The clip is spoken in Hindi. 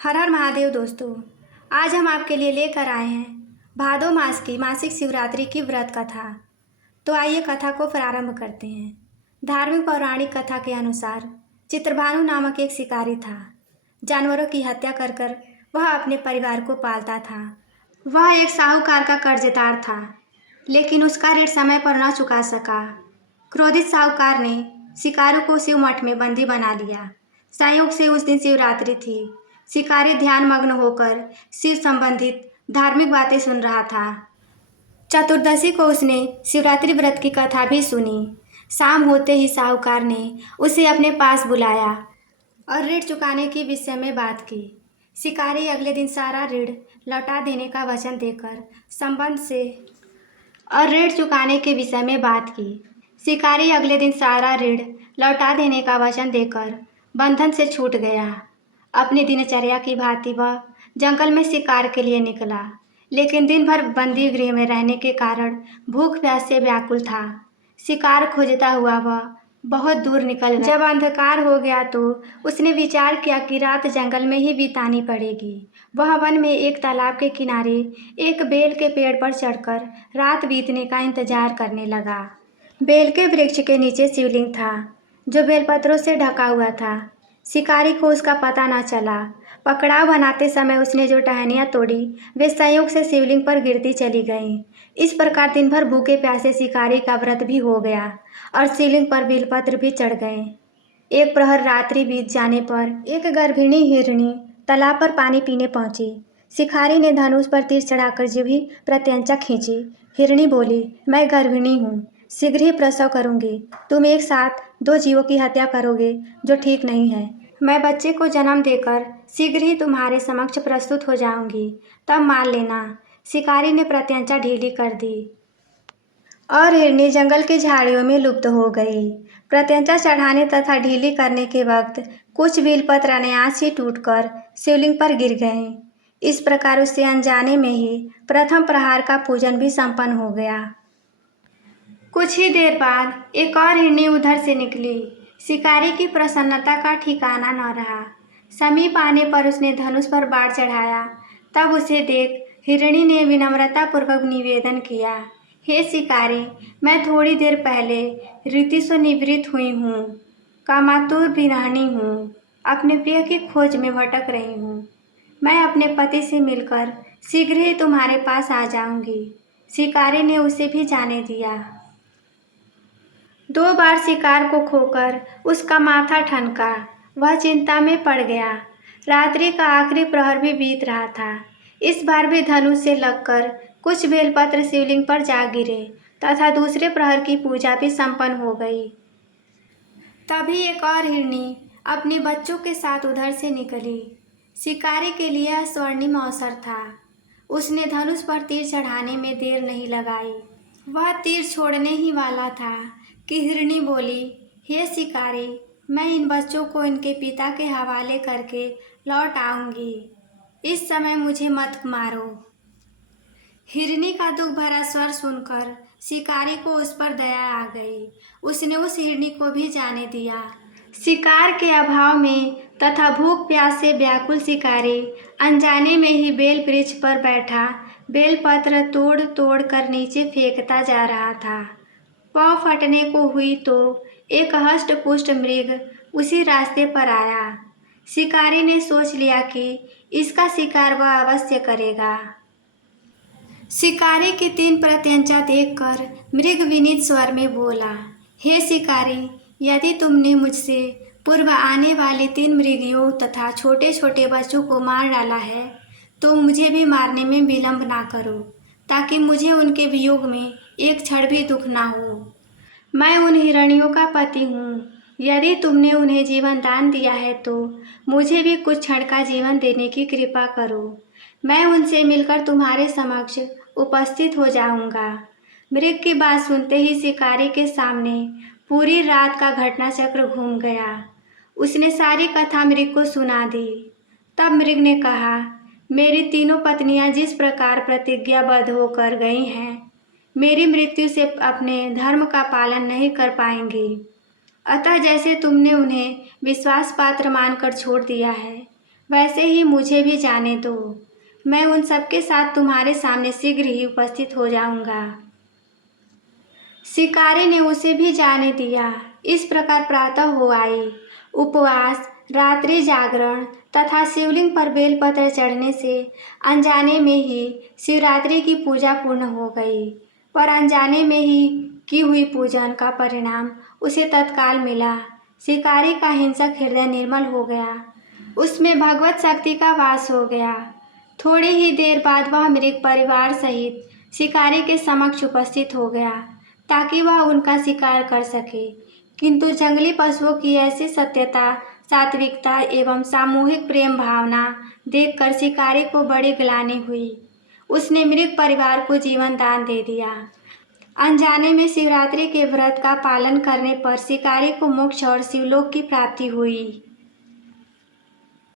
हर हर महादेव दोस्तों। आज हम आपके लिए लेकर आए हैं भादो मास की मासिक शिवरात्रि की व्रत कथा। तो आइए कथा को प्रारंभ करते हैं। धार्मिक पौराणिक कथा के अनुसार चित्रभानु नामक एक शिकारी था। जानवरों की हत्या कर कर वह अपने परिवार को पालता था। वह एक साहूकार का कर्जदार था, लेकिन उसका ऋण समय पर न चुका सका। क्रोधित साहूकार ने शिकारी को शिव मठ में बंदी बना लिया। संयोग से उस दिन शिवरात्रि थी। शिकारी ध्यान मग्न होकर शिव संबंधित धार्मिक बातें सुन रहा था। चतुर्दशी को उसने शिवरात्रि व्रत की कथा भी सुनी। शाम होते ही साहूकार ने उसे अपने पास बुलाया और ऋण चुकाने के विषय में बात की। शिकारी अगले दिन सारा ऋण लौटा देने का वचन देकर संबंध से और ऋण चुकाने के विषय में बात की। शिकारी अगले दिन सारा ऋण लौटा देने का वचन देकर बंधन से छूट गया। अपनी दिनचर्या की भांति वह जंगल में शिकार के लिए निकला, लेकिन दिन भर बंदी गृह में रहने के कारण भूख प्यास से व्याकुल था। शिकार खोजता हुआ वह बहुत दूर निकल गया। जब अंधकार हो गया तो उसने विचार किया कि रात जंगल में ही बितानी पड़ेगी। वह वन में एक तालाब के किनारे एक बेल के पेड़ पर चढ़कर रात बीतने का इंतजार करने लगा। बेल के वृक्ष के नीचे शिवलिंग था, जो बेलपत्रों से ढका हुआ था। शिकारी को उसका पता न चला। पकड़ाव बनाते समय उसने जो टहनियाँ तोड़ी वे संयोग से शिवलिंग पर गिरती चली गईं। इस प्रकार दिन भर भूखे प्यासे शिकारी का व्रत भी हो गया और शिवलिंग पर बेलपत्र भी चढ़ गए। एक प्रहर रात्रि बीत जाने पर एक गर्भिणी हिरणी तालाब पर पानी पीने पहुंची। शिकारी ने धनुष पर तीर चढ़ाकर जो भी प्रत्यंचा खींची। हिरणी बोली, मैं गर्भिणी हूँ, शीघ्र ही प्रसव करूंगी। तुम एक साथ दो जीवों की हत्या करोगे, जो ठीक नहीं है। मैं बच्चे को जन्म देकर शीघ्र ही तुम्हारे समक्ष प्रस्तुत हो जाऊंगी, तब मान लेना। शिकारी ने प्रत्यंचा ढीली कर दी और हिरनी जंगल की झाड़ियों में लुप्त हो गई। प्रत्यंचा चढ़ाने तथा ढीली करने के वक्त कुछ बेलपत्र अनायास ही टूटकर शिवलिंग पर गिर गए। इस प्रकार उससे अनजाने में ही प्रथम प्रहार का पूजन भी संपन्न हो गया। कुछ ही देर बाद एक और हिरनी उधर से निकली। शिकारी की प्रसन्नता का ठिकाना न रहा। समीप आने पर उसने धनुष पर बाण चढ़ाया। तब उसे देख हिरणी ने विनम्रतापूर्वक निवेदन किया, हे शिकारी, मैं थोड़ी देर पहले ऋतु से निवृत्त हुई हूँ। कामातुर विरहिणी हूँ, अपने प्रिय की खोज में भटक रही हूँ। मैं अपने पति से मिलकर शीघ्र ही तुम्हारे पास आ जाऊंगी। शिकारी ने उसे भी जाने दिया। 2 बार शिकार को खोकर उसका माथा ठनका। वह चिंता में पड़ गया। रात्रि का आखिरी प्रहर भी बीत रहा था। इस बार भी धनुष से लगकर कुछ बेलपत्र शिवलिंग पर जा गिरे तथा दूसरे प्रहर की पूजा भी संपन्न हो गई। तभी एक और हिरनी अपने बच्चों के साथ उधर से निकली। शिकारी के लिए यह स्वर्णिम अवसर था। उसने धनुष पर तीर चढ़ाने में देर नहीं लगाई। वह तीर छोड़ने ही वाला था कि हिरणी बोली, हे शिकारी, मैं इन बच्चों को इनके पिता के हवाले करके लौट आऊंगी। इस समय मुझे मत मारो। हिरणी का दुख भरा स्वर सुनकर शिकारी को उस पर दया आ गई। उसने उस हिरणी को भी जाने दिया। शिकार के अभाव में तथा भूख प्यास से व्याकुल शिकारी अनजाने में ही बेल वृक्ष पर बैठा बेलपत्र तोड़ तोड़ कर नीचे फेंकता जा रहा था। पाँव फटने को हुई तो एक हष्ट पुष्ट मृग उसी रास्ते पर आया। शिकारी ने सोच लिया कि इसका शिकार वह अवश्य करेगा। शिकारी की 3 प्रत्यंचा देखकर मृग विनीत स्वर में बोला, हे शिकारी, यदि तुमने मुझसे पूर्व आने वाले 3 मृगियों तथा छोटे छोटे बच्चों को मार डाला है, तो मुझे भी मारने में विलंब ना करो, ताकि मुझे उनके वियोग में एक क्षण भी दुख ना हो। मैं उन हिरणियों का पति हूँ। यदि तुमने उन्हें जीवन दान दिया है तो मुझे भी कुछ क्षण का जीवन देने की कृपा करो। मैं उनसे मिलकर तुम्हारे समक्ष उपस्थित हो जाऊंगा। मृग की बात सुनते ही शिकारी के सामने पूरी रात का घटनाचक्र घूम गया। उसने सारी कथा मृग को सुना दी। तब मृग ने कहा, मेरी तीनों पत्नियां जिस प्रकार प्रतिज्ञाबद्ध होकर गई हैं, मेरी मृत्यु से अपने धर्म का पालन नहीं कर पाएंगी। अतः जैसे तुमने उन्हें विश्वास पात्र मानकर छोड़ दिया है, वैसे ही मुझे भी जाने दो, मैं उन सबके साथ तुम्हारे सामने शीघ्र ही उपस्थित हो जाऊंगा। शिकारी ने उसे भी जाने दिया। इस प्रकार प्रातः हो आई। उपवास, रात्रि जागरण तथा शिवलिंग पर बेलपत्र चढ़ने से अनजाने में ही शिवरात्रि की पूजा पूर्ण हो गई। पर अनजाने में ही की हुई पूजन का परिणाम उसे तत्काल मिला। शिकारी का हिंसक हृदय निर्मल हो गया, उसमें भगवत शक्ति का वास हो गया। थोड़ी ही देर बाद वह मृग परिवार सहित शिकारी के समक्ष उपस्थित हो गया ताकि वह उनका शिकार कर सके। किंतु जंगली पशुओं की ऐसी सत्यता, सात्विकता एवं सामूहिक प्रेम भावना देखकर शिकारी को बड़ी ग्लानि हुई। उसने मृग परिवार को जीवन दान दे दिया। अनजाने में शिवरात्रि के व्रत का पालन करने पर शिकारी को मोक्ष और शिवलोक की प्राप्ति हुई।